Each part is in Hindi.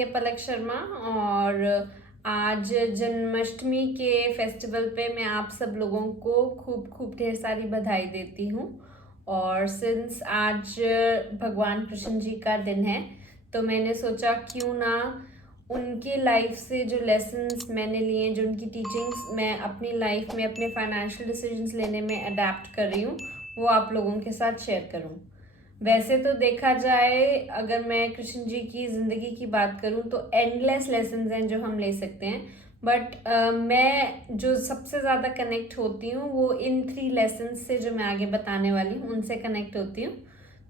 है पलक शर्मा और आज जन्माष्टमी के फेस्टिवल पे मैं आप सब लोगों को खूब खूब ढेर सारी बधाई देती हूँ। और सिंस आज भगवान कृष्ण जी का दिन है तो मैंने सोचा क्यों ना उनकी लाइफ से जो लेसन्स मैंने लिए, जो उनकी टीचिंग्स मैं अपनी लाइफ में अपने फाइनेंशियल डिसीजंस लेने में अडेप्ट कर रही हूँ वो आप लोगों के साथ शेयर करूँ। वैसे तो देखा जाए अगर मैं कृष्ण जी की ज़िंदगी की बात करूं तो एंडलेस लेसन्स हैं जो हम ले सकते हैं, बट मैं जो सबसे ज़्यादा कनेक्ट होती हूँ वो इन 3 लेसन्स से जो मैं आगे बताने वाली हूँ उनसे कनेक्ट होती हूँ।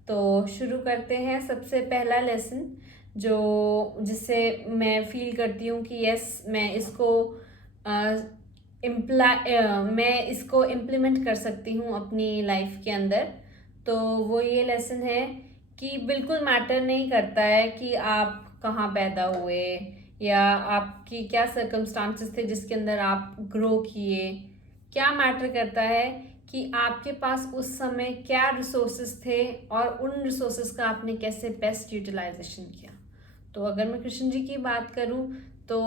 तो शुरू करते हैं। सबसे पहला लेसन जो जिससे मैं फील करती हूँ कि यस मैं इसको इम्प्लीमेंट कर सकती हूँ अपनी लाइफ के अंदर, तो वो ये लेसन है कि बिल्कुल मैटर नहीं करता है कि आप कहाँ पैदा हुए या आपकी क्या सर्कमस्टांसेस थे जिसके अंदर आप ग्रो किए। क्या मैटर करता है कि आपके पास उस समय क्या रिसोर्सेज थे और उन रिसोर्सेज का आपने कैसे बेस्ट यूटिलाइजेशन किया। तो अगर मैं कृष्ण जी की बात करूं तो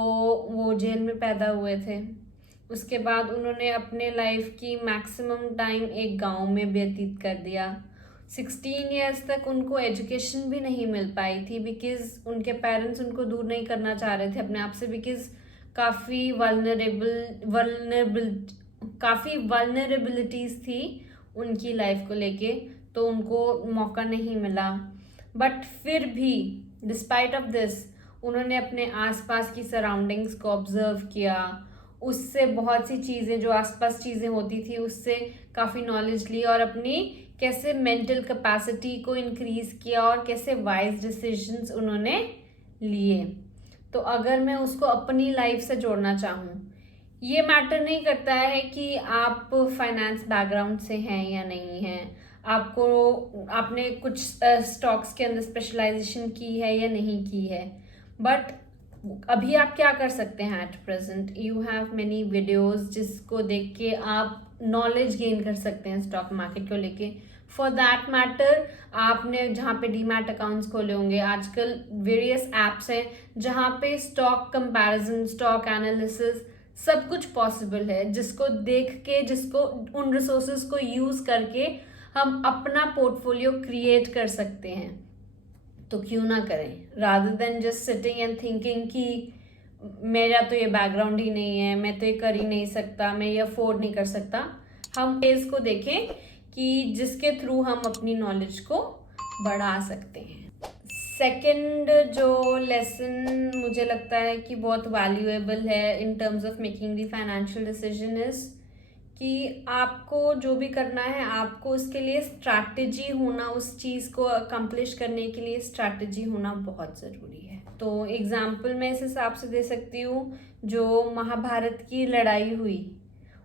वो जेल में पैदा हुए थे। उसके बाद उन्होंने अपने लाइफ की मैक्सिमम टाइम एक गांव में व्यतीत कर दिया। 16 ईयर्स तक उनको एजुकेशन भी नहीं मिल पाई थी बिकॉज उनके पेरेंट्स उनको दूर नहीं करना चाह रहे थे अपने आप से, बिकॉज काफ़ी वल्नरेबिलिटीज़ थी उनकी लाइफ को लेके, तो उनको मौका नहीं मिला। बट फिर भी डिस्पाइट ऑफ दिस उन्होंने अपने आसपास की सराउंडिंग्स को ऑब्जर्व किया, उससे बहुत सी चीज़ें जो आसपास चीज़ें होती थी उससे काफ़ी नॉलेज ली और अपनी कैसे मेंटल कैपेसिटी को इंक्रीज किया और कैसे वाइज डिसीजंस उन्होंने लिए। तो अगर मैं उसको अपनी लाइफ से जोड़ना चाहूँ, ये मैटर नहीं करता है कि आप फाइनेंस बैकग्राउंड से हैं या नहीं हैं, आपने कुछ स्टॉक्स के अंदर स्पेशलाइजेशन की है या नहीं की है, बट अभी आप क्या कर सकते हैं at present you have many videos जिसको देख के आप नॉलेज गेन कर सकते हैं स्टॉक मार्केट को लेके। फॉर दैट मैटर आपने जहाँ पे डीमैट अकाउंट्स खोले होंगे, आजकल वेरियस एप्स हैं जहाँ पे स्टॉक कंपैरिजन, स्टॉक एनालिसिस सब कुछ पॉसिबल है, जिसको देख के, जिसको उन रिसोर्सेज को यूज करके हम अपना पोर्टफोलियो क्रिएट कर सकते हैं। तो क्यों ना करें rather than just sitting and thinking कि मेरा तो ये बैकग्राउंड ही नहीं है, मैं तो ये कर ही नहीं सकता, मैं ये अफोर्ड नहीं कर सकता। हम पेज को देखें कि जिसके थ्रू हम अपनी नॉलेज को बढ़ा सकते हैं। सेकंड जो लेसन मुझे लगता है कि बहुत वैल्यूएबल है in terms of making the financial decision is कि आपको जो भी करना है आपको उसके लिए स्ट्रैटेजी होना, उस चीज़ को अकम्प्लिश करने के लिए स्ट्रैटेजी होना बहुत ज़रूरी है। तो एग्जाम्पल मैं इस हिसाब से दे सकती हूँ, जो महाभारत की लड़ाई हुई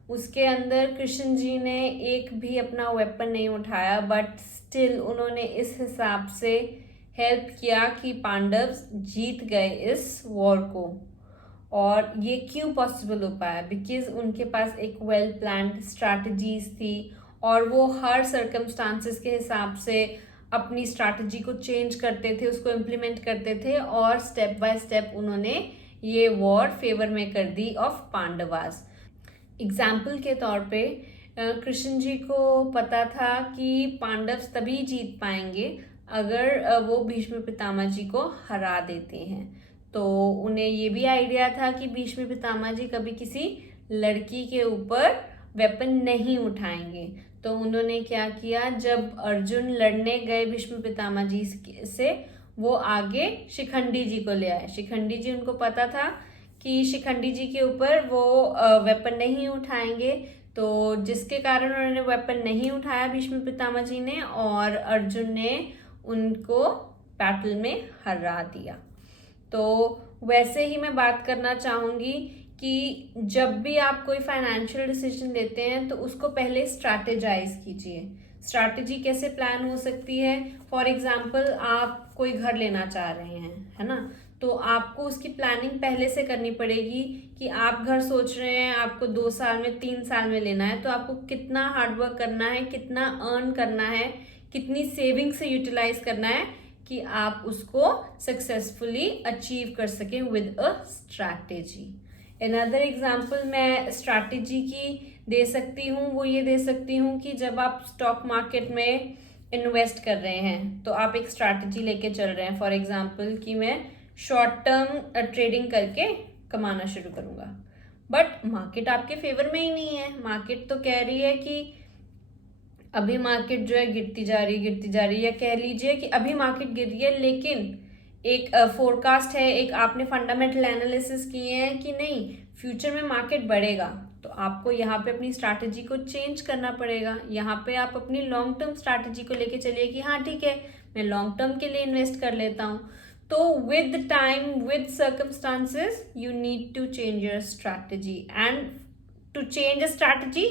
उसके अंदर कृष्ण जी ने एक भी अपना वेपन नहीं उठाया, बट स्टिल उन्होंने इस हिसाब से हेल्प किया कि पांडव जीत गए इस वॉर को। और ये क्यों पॉसिबल हो पाया? बिकॉज उनके पास एक वेल प्लान्ड स्ट्रैटेजीज थी और वो हर सर्कमस्टांसेस के हिसाब से अपनी स्ट्रैटेजी को चेंज करते थे, उसको इम्प्लीमेंट करते थे और स्टेप बाय स्टेप उन्होंने ये वॉर फेवर में कर दी ऑफ पांडवास। एग्जाम्पल के तौर पे कृष्ण जी को पता था कि पांडव तभी जीत पाएंगे अगर वो भीष्म पितामह जी को हरा देते हैं। तो उन्हें ये भी आइडिया था कि भीष्म पितामह जी कभी किसी लड़की के ऊपर वेपन नहीं उठाएंगे। तो उन्होंने क्या किया, जब अर्जुन लड़ने गए भीष्म पितामह जी से, वो आगे शिखंडी जी को ले आए। शिखंडी जी, उनको पता था कि शिखंडी जी के ऊपर वो वेपन नहीं उठाएंगे, तो जिसके कारण उन्होंने वेपन नहीं उठाया भीष्म पितामह जी ने और अर्जुन ने उनको बैटल में हरा दिया। तो वैसे ही मैं बात करना चाहूँगी कि जब भी आप कोई फाइनेंशियल डिसीजन लेते हैं तो उसको पहले स्ट्रैटेजाइज कीजिए। स्ट्रैटेजी कैसे प्लान हो सकती है? फॉर एग्जाम्पल आप कोई घर लेना चाह रहे हैं, है ना, तो आपको उसकी प्लानिंग पहले से करनी पड़ेगी कि आप घर सोच रहे हैं आपको 2 साल में, 3 साल में लेना है, तो आपको कितना हार्डवर्क करना है, कितना अर्न करना है, कितनी सेविंग से यूटिलाइज करना है कि आप उसको सक्सेसफुली अचीव कर सकें with a strategy. Another example मैं स्ट्रैटेजी की दे सकती हूँ, वो ये दे सकती हूँ कि जब आप स्टॉक मार्केट में इन्वेस्ट कर रहे हैं तो आप एक स्ट्रैटेजी लेके चल रहे हैं। फॉर एग्जाम्पल कि मैं शॉर्ट टर्म ट्रेडिंग करके कमाना शुरू करूँगा, बट मार्केट आपके फेवर में ही नहीं है। मार्केट तो कह रही है कि अभी मार्केट जो है गिरती जा रही, या कह लीजिए कि अभी मार्केट गिर रही है, लेकिन एक फोरकास्ट है, एक आपने फंडामेंटल एनालिसिस किए हैं कि नहीं फ्यूचर में मार्केट बढ़ेगा, तो आपको यहाँ पे अपनी स्ट्रैटेजी को चेंज करना पड़ेगा। यहाँ पे आप अपनी लॉन्ग टर्म स्ट्रैटेजी को लेके चलिए कि हाँ ठीक है, मैं लॉन्ग टर्म के लिए इन्वेस्ट कर लेता हूँ। तो with time, with circumstances, you need to change your strategy, and to change a strategy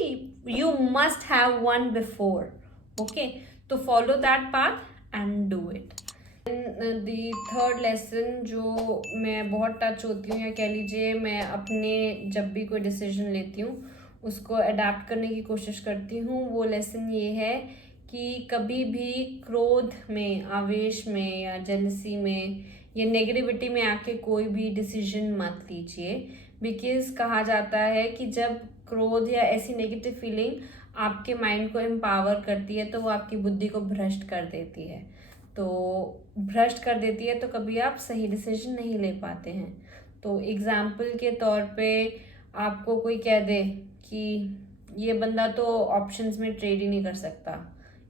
you must have one before. Okay, तो follow that path and do it. And the third lesson जो मैं बहुत टच होती हूँ, या कह लीजिए मैं अपने जब भी कोई डिसीजन लेती हूँ उसको अडेप्ट करने की कोशिश करती हूँ, वो लेसन ये है कि कभी भी क्रोध में, आवेश में या जेलसी में या नेगेटिविटी में आके कोई भी डिसीजन मत लीजिए। बिकॉज कहा जाता है कि जब क्रोध या ऐसी नेगेटिव फीलिंग आपके माइंड को एम्पावर करती है तो वो आपकी बुद्धि को भ्रष्ट कर देती है। तो भ्रष्ट कर देती है तो कभी आप सही डिसीजन नहीं ले पाते हैं। तो एग्जाम्पल के तौर पे आपको कोई कह दे कि ये बंदा तो ऑप्शंस में ट्रेड ही नहीं कर सकता,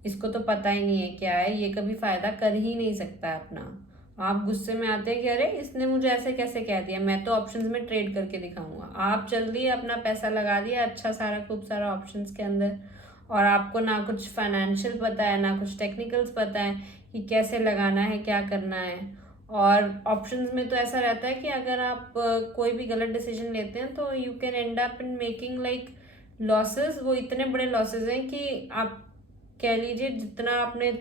इसको तो पता ही नहीं है क्या है, ये कभी फ़ायदा कर ही नहीं सकता है अपना। आप गुस्से में आते हैं कि अरे इसने मुझे ऐसे कैसे कह दिया, मैं तो ऑप्शंस में ट्रेड करके दिखाऊंगा। आप जल्दी अपना पैसा लगा दिया अच्छा सारा, खूब सारा ऑप्शंस के अंदर, और आपको ना कुछ फाइनेंशियल पता है ना कुछ टेक्निकल्स पता है कि कैसे लगाना है, क्या करना है। और ऑप्शंस में तो ऐसा रहता है कि अगर आप कोई भी गलत डिसीजन लेते हैं तो you can end up in making like losses. वो इतने बड़े लॉसेस हैं कि आप कह लीजिए जितना आपने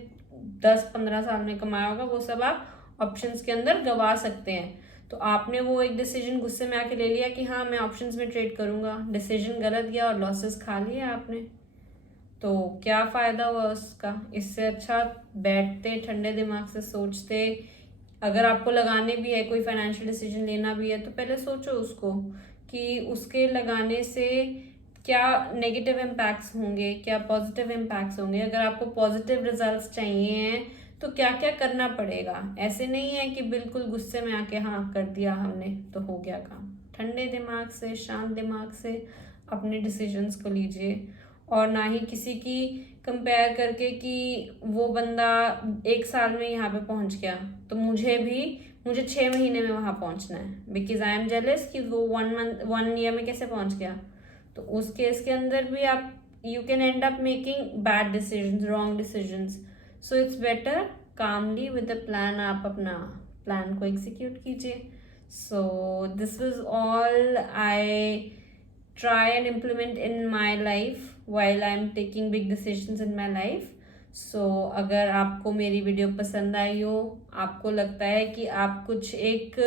10-15 साल में कमाया होगा वो सब आप ऑप्शंस के अंदर गवा सकते हैं। तो आपने वो एक डिसीजन गुस्से में आके ले लिया कि हाँ मैं ऑप्शंस में ट्रेड करूंगा, डिसीजन गलत गया और लॉसेस खा लिए आपने, तो क्या फ़ायदा हुआ उसका। इससे अच्छा बैठते ठंडे दिमाग से सोचते, अगर आपको लगाने भी है, कोई फाइनेंशियल डिसीजन लेना भी है, तो पहले सोचो उसको कि उसके लगाने से क्या नेगेटिव इम्पैक्ट्स होंगे, क्या पॉजिटिव इम्पैक्ट्स होंगे। अगर आपको पॉजिटिव रिजल्ट्स चाहिए हैं तो क्या क्या करना पड़ेगा। ऐसे नहीं है कि बिल्कुल गुस्से में आके हाँ कर दिया हमने तो हो गया काम। ठंडे दिमाग से, शांत दिमाग से अपने डिसीजंस को लीजिए, और ना ही किसी की कंपेयर करके कि वो बंदा 1 साल में यहाँ पे पहुँच गया तो मुझे 6 महीने में वहाँ पहुँचना है, बिकॉज आई एम जेलस कि वो 1 ईयर में कैसे पहुँच गया। तो उस केस के अंदर भी आप you can end up making bad decisions, wrong decisions. So it's better calmly with a plan आप अपना प्लान को एग्जीक्यूट कीजिए। So this was all I try and implement in my life while I'm taking big decisions in my life. So अगर आपको मेरी वीडियो पसंद आई हो, आपको लगता है कि आप कुछ एक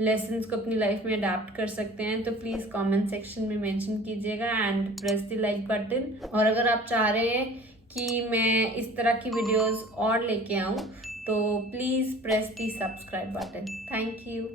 लेसन्स को अपनी लाइफ में अडाप्ट कर सकते हैं, तो प्लीज़ कमेंट सेक्शन में मेंशन कीजिएगा and press the like button. और अगर आप चाह रहे हैं कि मैं इस तरह की वीडियोस और लेके आऊँ तो please press the subscribe button. Thank you.